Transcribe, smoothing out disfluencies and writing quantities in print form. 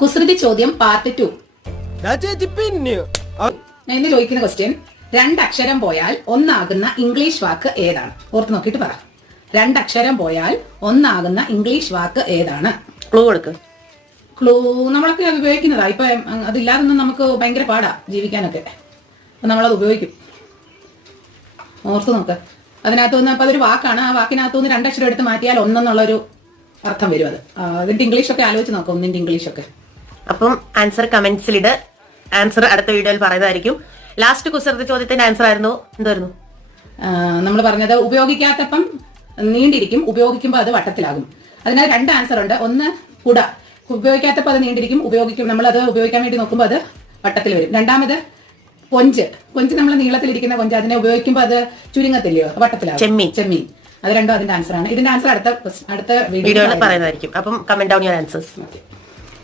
കുസൃതി ചോദ്യം പാർട്ട് 2. ഞാൻ ഇന്ന് ചോദിക്കുന്ന ക്വസ്റ്റ്യൻ, രണ്ടക്ഷരം പോയാൽ ഒന്നാകുന്ന ഇംഗ്ലീഷ് വാക്ക് ഏതാണ്? ഓർത്ത് നോക്കിയിട്ട് പറ. രണ്ടക്ഷരം പോയാൽ ഒന്നാകുന്ന ഇംഗ്ലീഷ് വാക്ക് ഏതാണ്? ക്ലൂ കൊടുക്ക്. ക്ലൂ നമ്മളൊക്കെ അത് ഉപയോഗിക്കുന്നതാ. ഇപ്പൊ അതില്ലാതൊന്നും നമുക്ക് ഭയങ്കര പാടാ ജീവിക്കാനൊക്കെ. അപ്പൊ നമ്മളത് ഉപയോഗിക്കും. ഓർത്ത് നോക്ക്. അതിനകത്തുനിന്ന് അപ്പൊ അതൊരു വാക്കാണ്. ആ വാക്കിനകത്തുനിന്ന് രണ്ടക്ഷരം എടുത്ത് മാറ്റിയാൽ ഒന്നെന്നുള്ളൊരു അർത്ഥം വരും. അത് അതിന്റെ ഇംഗ്ലീഷ് ഒക്കെ ആലോചിച്ച് നോക്കാം, ഒന്നിന്റെ ഇംഗ്ലീഷ് ഒക്കെ. അപ്പം ആൻസർ കമന്റ്സിലിട്. ആൻസർ അടുത്ത വീഡിയോയിൽ പറയുന്നതായിരിക്കും. ലാസ്റ്റ് കുസൃതി ചോദ്യത്തിന്റെ ആൻസർ ആയിരുന്നു എന്തായിരുന്നു? നമ്മൾ പറഞ്ഞത് ഉപയോഗിക്കാത്തപ്പം നീണ്ടിരിക്കും, ഉപയോഗിക്കുമ്പോൾ അത് വട്ടത്തിലാകും. അതിനകത്ത് രണ്ട് ആൻസർ ഉണ്ട്. ഒന്ന് കുട, ഉപയോഗിക്കാത്തപ്പോൾ അത് നീണ്ടിരിക്കും, ഉപയോഗിക്കും നമ്മളത് ഉപയോഗിക്കാൻ വേണ്ടി നോക്കുമ്പോൾ അത് വട്ടത്തിൽ വരും. രണ്ടാമത് കൊഞ്ച്, കൊഞ്ച് നമ്മൾ നീളത്തിലിരിക്കുന്ന കൊഞ്ച്, അതിനെ ഉപയോഗിക്കുമ്പോൾ അത് ചുരുങ്ങത്തില്ലയോ, വട്ടത്തിലാകും. ചെമ്മീൻ. അത് രണ്ടും അതിന്റെ ആൻസർ ആണ്. ഇതിന്റെ ആൻസർ അടുത്ത വീഡിയോയിൽ പറയുന്നതായിരിക്കും. അപ്പം കമന്റ് ഡൗൺ യുവർ ആൻസേഴ്സ്.